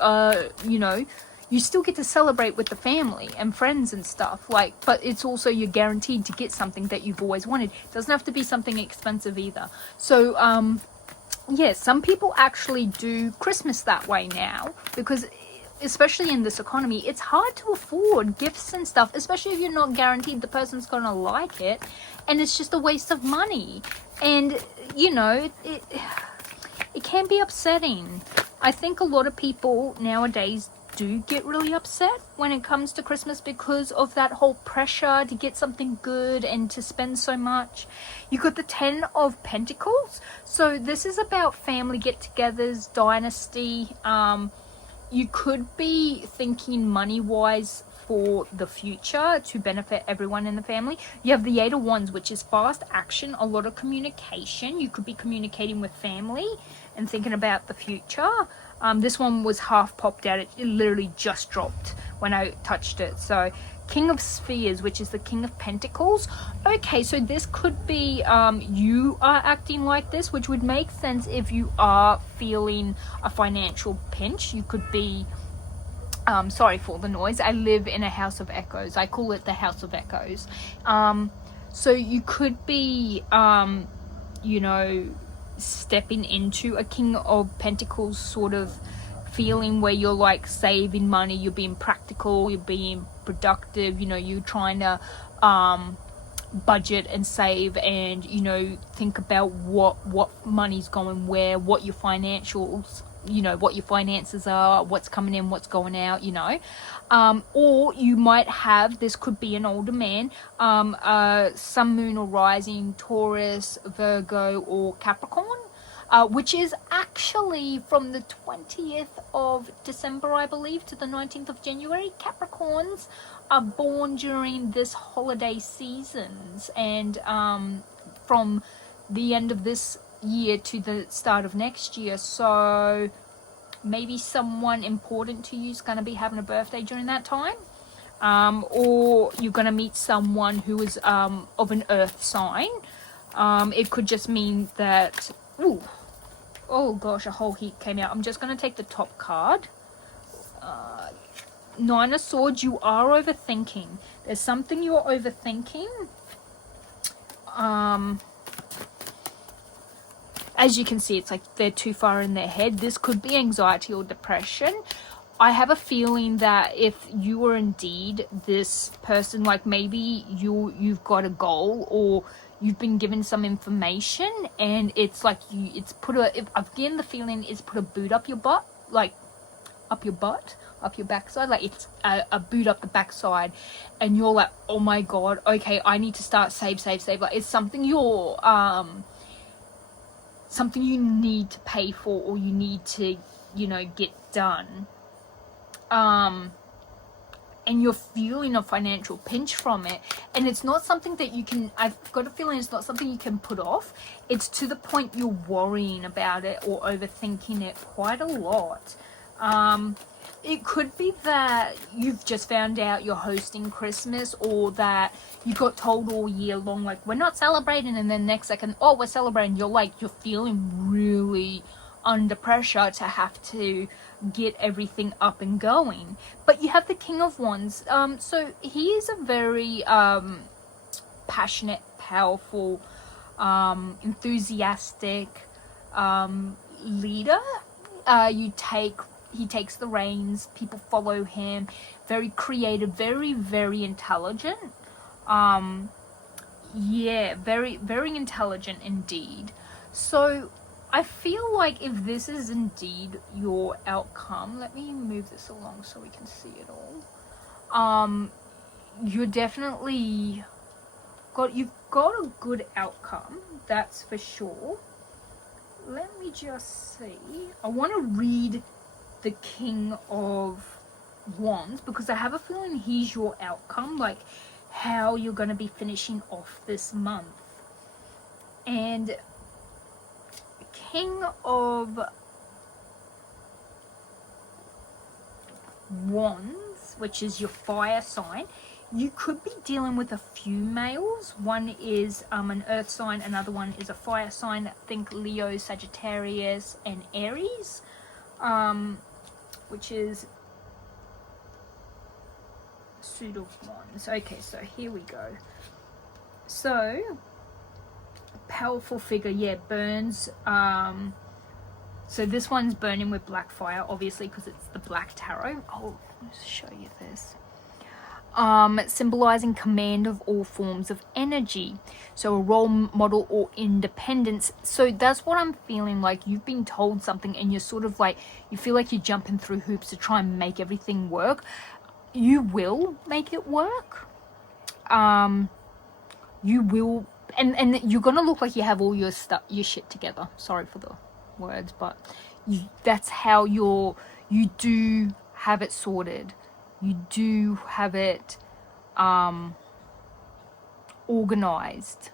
you still get to celebrate with the family and friends and stuff, like, but it's also, you're guaranteed to get something that you've always wanted. It doesn't have to be something expensive either. So yeah, some people actually do Christmas that way now, because especially in this economy, it's hard to afford gifts and stuff, especially if you're not guaranteed the person's gonna like it, and it's just a waste of money. And you know, it can be upsetting. I think a lot of people nowadays do get really upset when it comes to Christmas because of that whole pressure to get something good and to spend so much. You got the 10 of Pentacles, so this is about family get-togethers, dynasty. You could be thinking money-wise for the future to benefit everyone in the family. You have the 8 of Wands, which is fast action, a lot of communication. You could be communicating with family and thinking about the future. This one was half popped out. It literally just dropped when I touched it. So King of Spheres, which is the King of Pentacles. Okay, so this could be you are acting like this, which would make sense if you are feeling a financial pinch. You could be sorry for the noise. I live in a house of echoes. I call it the House of Echoes. So you could be you know, stepping into a King of Pentacles sort of feeling where you're like saving money, you're being practical, you're being productive, you know, you're trying to budget and save, and you know, think about what money's going where, what your financials, you know, what your finances are, what's coming in, what's going out, you know. Or you might have, this could be an older man, sun, moon or rising, Taurus, Virgo or Capricorn, which is actually from the 20th of December, I believe, to the 19th of January. Capricorns are born during this holiday seasons, and from the end of this year to the start of next year. So maybe someone important to you is going to be having a birthday during that time, or you're going to meet someone who is of an earth sign. It could just mean that, ooh, oh gosh, a whole heap came out. I'm just going to take the top card. 9 of Swords, you are overthinking. There's something you're overthinking. As you can see, it's like they're too far in their head. This could be anxiety or depression. I have a feeling that if you were indeed this person, like maybe you've got a goal, or you've been given some information, and it's like I've given the feeling it's put a boot up your butt, like up your butt, up your backside, like it's a boot up the backside, and you're like, oh my god, okay, I need to start save. Like it's something you're something you need to pay for, or you need to, you know, get done. And you're feeling a financial pinch from it, and it's not something that you can, I've got a feeling it's not something you can put off. It's to the point you're worrying about it or overthinking it quite a lot. It could be that you've just found out you're hosting Christmas, or that you got told all year long, like, we're not celebrating, and then next second, oh, we're celebrating. You're feeling really under pressure to have to get everything up and going. But you have the King of Wands. So he is a very passionate, powerful, enthusiastic leader. He takes the reins, people follow him, very creative, very, very intelligent. Yeah, very, very intelligent indeed. So I feel like if this is indeed your outcome, let me move this along so we can see it all. You're definitely you've got a good outcome, that's for sure. Let me just see. I want to read the King of Wands, because I have a feeling he's your outcome, like how you're going to be finishing off this month. And King of Wands, which is your fire sign, you could be dealing with a few males. One is an earth sign, another one is a fire sign. Think Leo, Sagittarius and Aries, which is suit of wands. Okay, so here we go. So powerful figure, yeah, burns So this one's burning with black fire, obviously, because it's the Black Tarot. Oh, let's show you this. Symbolizing command of all forms of energy. So a role model or independence. So that's what I'm feeling like. You've been told something and you're sort of like, you feel like you're jumping through hoops to try and make everything work. You will make it work. You will, and you're gonna look like you have all your stuff, your shit together. Sorry for the words, but that's how you do have it sorted. You do have it organized.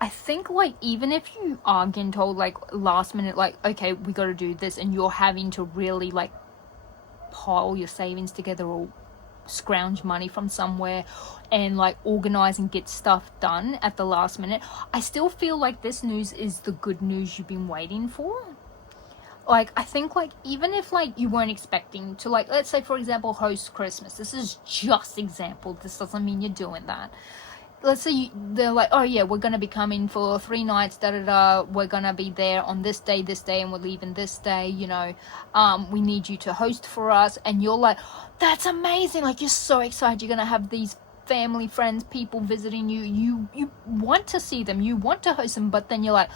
I think, like, even if you are getting told, like, last minute, like, okay, we got to do this, and you're having to really, like, pile your savings together or scrounge money from somewhere and, like, organize and get stuff done at the last minute, I still feel like this news is the good news you've been waiting for. Like, I think, like, even if, like, you weren't expecting to, like, let's say, for example, host Christmas. This is just example. This doesn't mean you're doing that. Let's say they're like, oh, yeah, we're going to be coming for 3 nights, da-da-da. We're going to be there on this day, and we're leaving this day, you know. We need you to host for us. And you're like, that's amazing. Like, you're so excited. You're going to have these family, friends, people visiting you. You want to see them. You want to host them. But then you're like,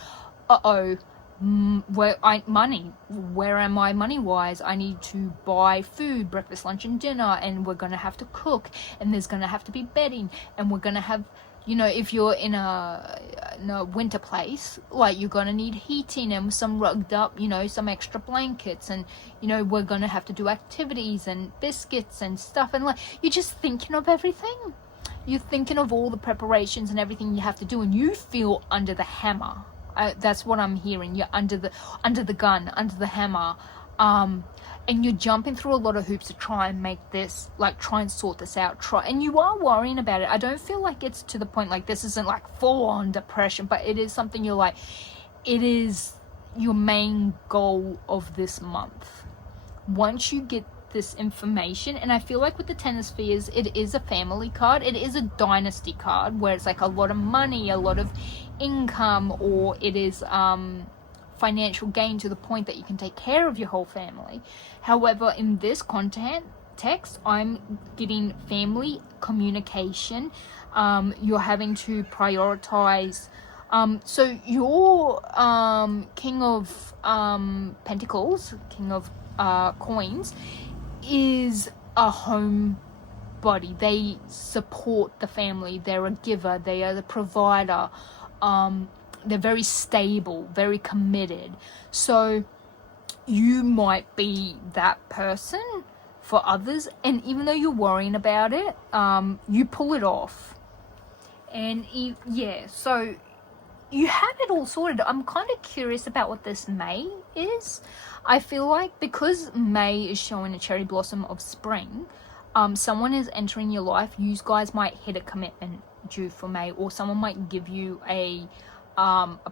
uh-oh. Where am I money wise? I need to buy food, breakfast, lunch and dinner, and we're gonna have to cook, and there's gonna have to be bedding, and we're gonna have, you know, if you're in a winter place, like, you're gonna need heating and some rugged up, you know, some extra blankets, and, you know, we're gonna have to do activities and biscuits and stuff, and, like, you're just thinking of everything. You're thinking of all the preparations and everything you have to do, and you feel under the hammer. That's what I'm hearing. You're under the gun, under the hammer, and you're jumping through a lot of hoops to try and make this, like, try and sort this out. And you are worrying about it. I don't feel like it's to the point, like, this isn't like full-on depression, but it is something you're like, it is your main goal of this month. Once you get this information, and I feel like with the Ten of Spheres, it is a family card. It is a dynasty card where it's like a lot of money, a lot of income, or it is financial gain to the point that you can take care of your whole family. However, in this context, I'm getting family communication. You're having to prioritize. So your King of Pentacles, King of Coins, is a home body. They support the family. They're a giver. They are the provider. They're very stable, very committed. So you might be that person for others, and even though you're worrying about it, you pull it off. And yeah, so you have it all sorted. I'm kind of curious about what this May is. I feel like because May is showing a cherry blossom of spring, someone is entering your life. You guys might hit a commitment due for May, or someone might give you a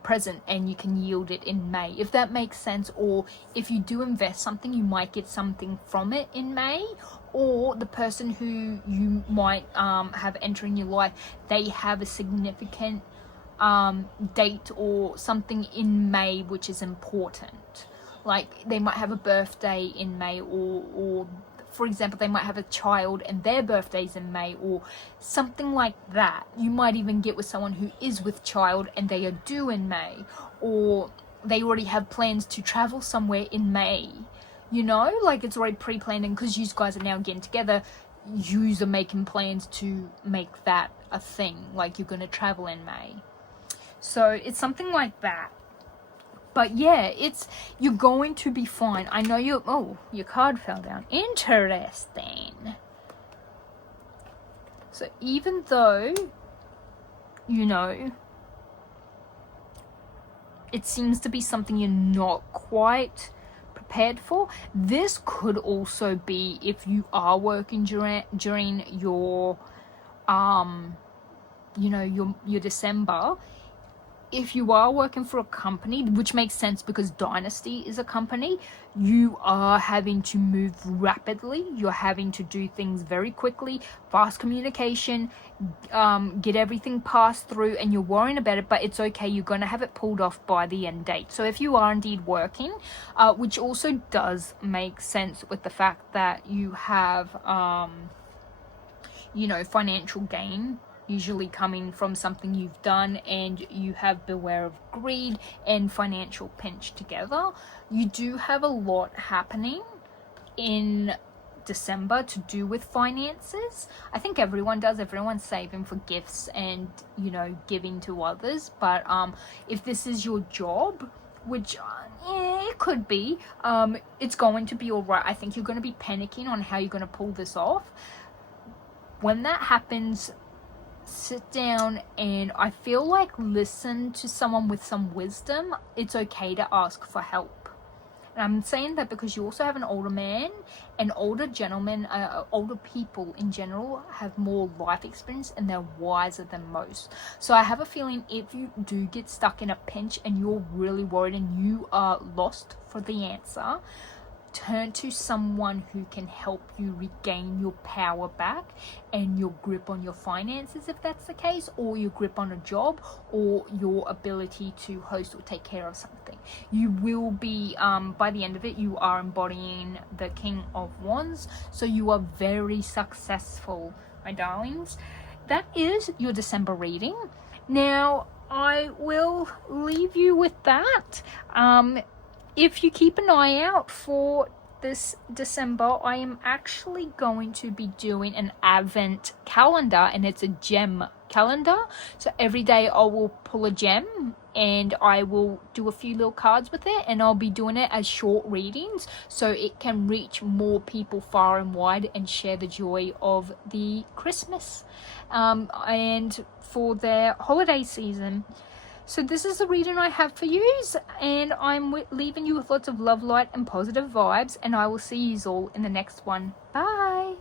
present and you can yield it in May, if that makes sense. Or if you do invest something, you might get something from it in May. Or the person who you might have entering your life, they have a significant date or something in May which is important. Like, they might have a birthday in May, or for example, they might have a child and their birthday's in May, or something like that. You might even get with someone who is with child and they are due in May, or they already have plans to travel somewhere in May. You know, like, it's already pre-planned, and because you guys are now getting together, you are making plans to make that a thing. Like, you're going to travel in May. So it's something like that. But yeah, you're going to be fine. I know your card fell down. Interesting. So even though, you know, it seems to be something you're not quite prepared for, this could also be if you are working during your, you know, your December. if you are working for a company, which makes sense because Dynasty is a company, you are having to move rapidly. You're having to do things very quickly, fast communication, get everything passed through, and you're worrying about it, but it's okay. You're going to have it pulled off by the end date. So if you are indeed working, which also does make sense with the fact that you have, financial gain usually coming from something you've done, and you have beware of greed and financial pinch together. You do have a lot happening in December to do with finances. I think everyone does. Everyone's saving for gifts and, giving to others. But if this is your job, which it could be, it's going to be all right. I think you're going to be panicking on how you're going to pull this off. When that happens, sit down and I feel like listen to someone with some wisdom. It's okay to ask for help. And I'm saying that because you also have an older man, and older gentlemen, older people in general have more life experience and they're wiser than most. So I have a feeling if you do get stuck in a pinch and you're really worried and you are lost for the answer, turn to someone who can help you regain your power back and your grip on your finances, if that's the case, or your grip on a job, or your ability to host or take care of something. You will be, by the end of it, you are embodying the King of Wands, so you are very successful, my darlings. That is your December reading. Now, I will leave you with that. If you keep an eye out for this December, I am actually going to be doing an Advent calendar, and it's a gem calendar. So every day I will pull a gem and I will do a few little cards with it, and I'll be doing it as short readings so it can reach more people far and wide and share the joy of the Christmas and for their holiday season. So this is the reading I have for you, and I'm leaving you with lots of love, light, and positive vibes, and I will see you all in the next one. Bye!